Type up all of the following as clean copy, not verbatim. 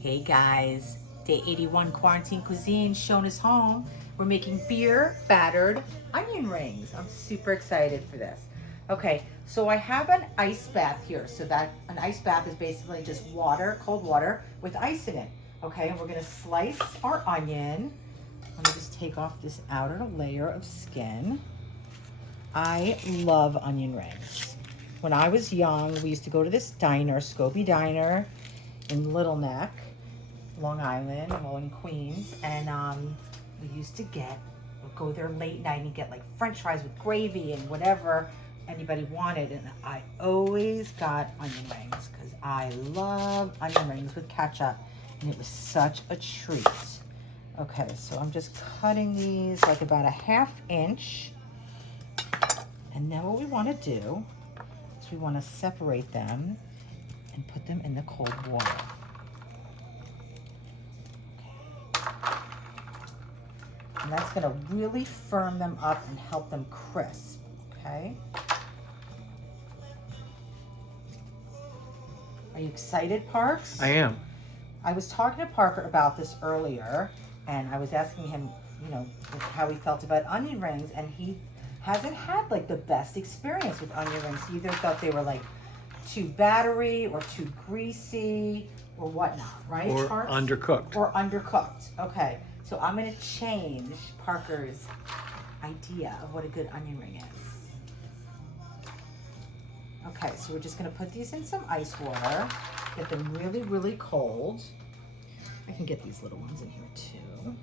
Hey guys, day 81 quarantine cuisine. Schoen is home. We're making beer battered onion rings. I'm super excited for this. Okay, so I have an ice bath here. So that an ice bath is basically just water, cold water with ice in it. Okay, and we're gonna slice our onion. Let me just take off this outer layer of skin. I love onion rings. When I was young, we used to go to this diner, Scobie Diner in Little Neck, Long Island, well, in Queens, and we used to we'd go there late night and get like French fries with gravy and whatever anybody wanted, and I always got onion rings because I love onion rings with ketchup, and it was such a treat. Okay, so I'm just cutting these like about a 1/2 inch, and then what we want to do is we want to separate them and put them in the cold water. And that's gonna really firm them up and help them crisp, okay? Are you excited, Parks? I am. I was talking to Parker about this earlier, and I was asking him, you know, how he felt about onion rings, and he hasn't had like the best experience with onion rings. He either thought they were like too battery or too greasy or whatnot, right? Or Parks? undercooked. Or undercooked, okay. So I'm gonna change Parker's idea of what a good onion ring is. Okay, so we're just gonna put these in some ice water, get them really, really cold. I can get these little ones in here too,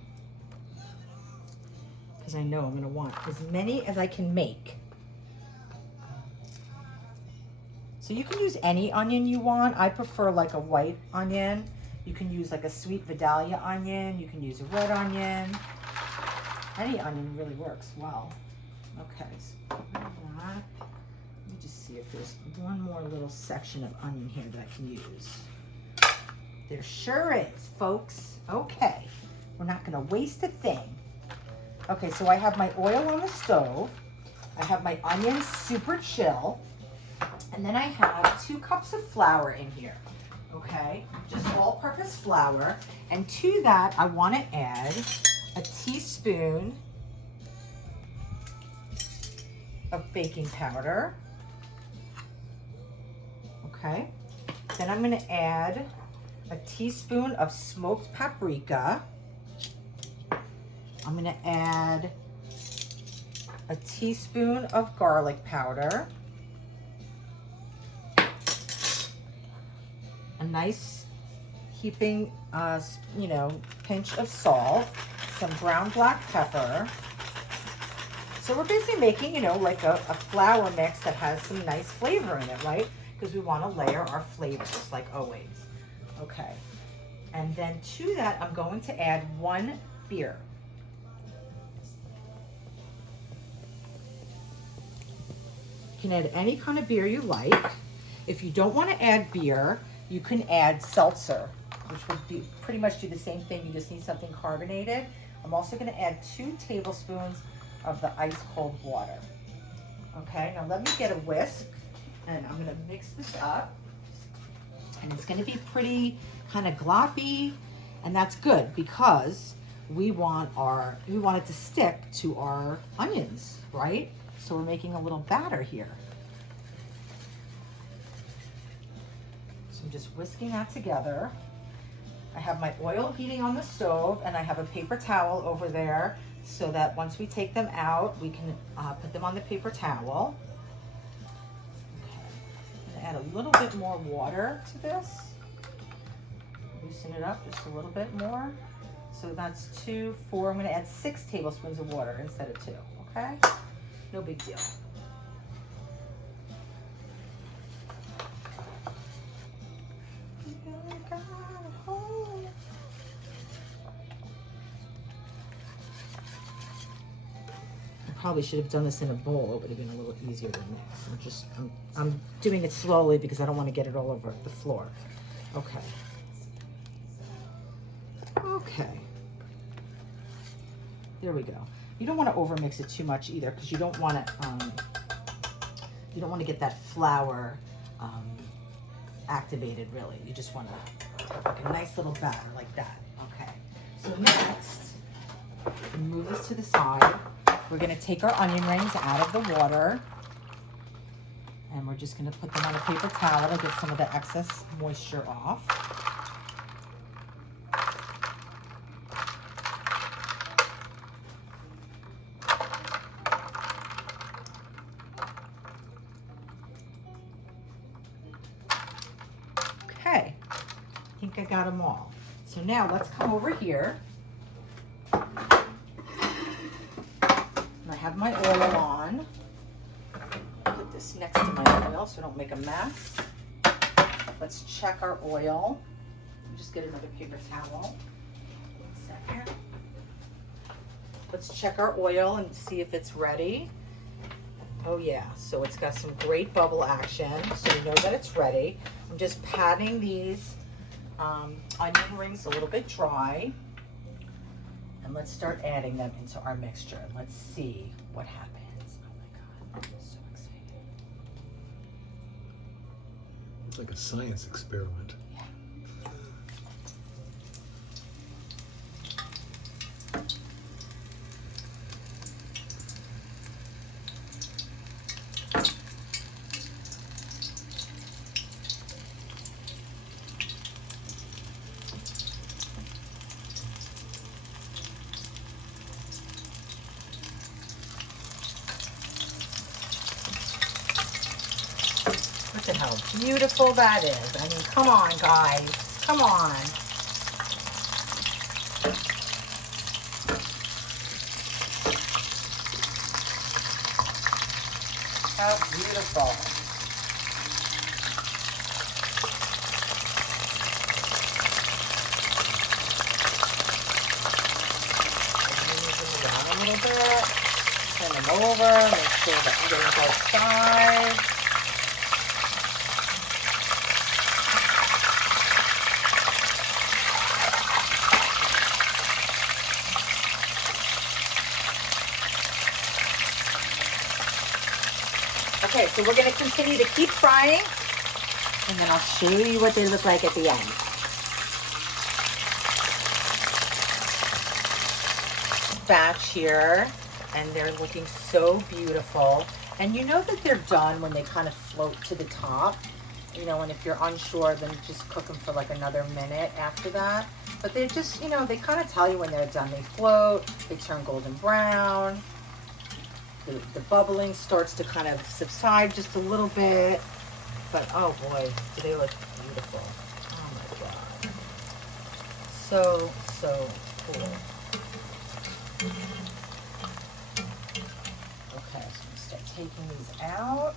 because I know I'm gonna want as many as I can make. So you can use any onion you want. I prefer like a white onion. You can use like a sweet Vidalia onion. You can use a red onion. Any onion really works well. Okay, so let me just see if there's one more little section of onion here that I can use. There sure is, folks. Okay, we're not gonna waste a thing. Okay, so I have my oil on the stove. I have my onions super chill. And then I have 2 cups of flour in here. Okay, just all-purpose flour, and to that I want to add a teaspoon of baking powder. Okay, then I'm going to add a teaspoon of smoked paprika. I'm going to add a teaspoon of garlic powder. A nice heaping, pinch of salt, some ground black pepper. So we're basically making, like a flour mix that has some nice flavor in it, right? Because we want to layer our flavors like always. Okay. And then to that, I'm going to add 1 beer. You can add any kind of beer you like. If you don't want to add beer, you can add seltzer, which would be pretty much do the same thing. You just need something carbonated. I'm also going to add 2 tablespoons of the ice cold water. Okay, now let me get a whisk, and I'm going to mix this up. And it's going to be pretty kind of gloppy, and that's good because we want it to stick to our onions, right? So we're making a little batter here. I'm just whisking that together. I have my oil heating on the stove, and I have a paper towel over there so that once we take them out, we can put them on the paper towel. Okay. I'm gonna add a little bit more water to this. Loosen it up just a little bit more. So that's 2, 4. I'm gonna add 6 tablespoons of water instead of 2, okay? No big deal. Probably should have done this in a bowl. It would have been a little easier to mix. I'm doing it slowly because I don't want to get it all over the floor. Okay. Okay. There we go. You don't want to overmix it too much either because you don't want to get that flour activated really. You just want to Like a nice little batter like that. Okay. So next, move this to the side. We're gonna take our onion rings out of the water, and we're just gonna put them on a paper towel to get some of the excess moisture off. Okay, I think I got them all. So now let's come over here. And I have my oil on. Put this next to my oil so I don't make a mess. Let's check our oil. Just get another paper towel. 1 second. Let's check our oil and see if it's ready. Oh yeah, so it's got some great bubble action, so we know that it's ready. I'm just patting these onion rings a little bit dry. And let's start adding them into our mixture. Let's see what happens. Oh my God, I'm so excited. It's like a science experiment. Yeah. Look at how beautiful that is. I mean, come on, guys. Come on. How beautiful. Move them around a little bit. Turn them over. Make sure that I'm getting both sides. Okay, so we're going to continue to keep frying, and then I'll show you what they look like at the end. Batch here, and they're looking so beautiful. And you know that they're done when they kind of float to the top. You know, and if you're unsure, then just cook them for like another minute after that. But they just, you know, they kind of tell you when they're done. They float, they turn golden brown. The bubbling starts to kind of subside just a little bit, but oh boy, do they look beautiful. Oh my God. So, so cool. Okay, so I'm gonna start taking these out.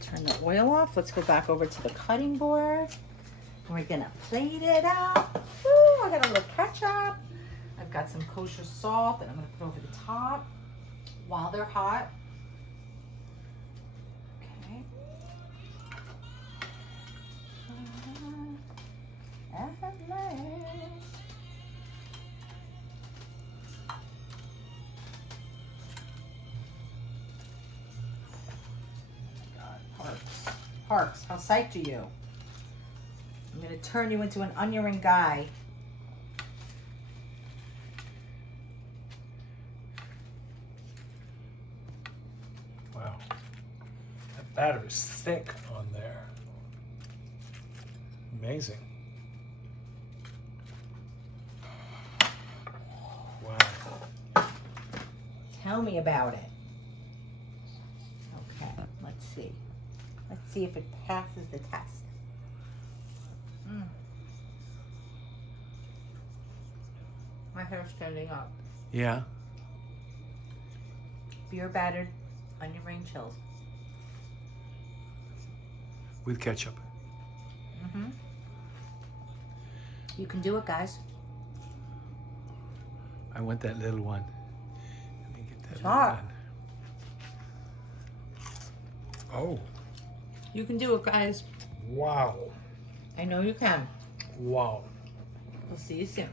Turn the oil off. Let's go back over to the cutting board. And we're gonna plate it up. Woo, I got a little ketchup. I've got some kosher salt that I'm gonna put over the top while they're hot. Okay. Parks, how psyched are you? I'm gonna turn you into an onion ring guy. Wow. That batter is thick on there. Amazing. Wow. Tell me about it. Okay, let's see. Let's see if it passes the test. My hair's standing up. Yeah. Beer battered onion ring chills. With ketchup. Mm-hmm. You can do it, guys. I want that little one. Let me get that It's little hot. one. Oh, You can do it, guys. wow. I know you can. Wow. We'll see you soon.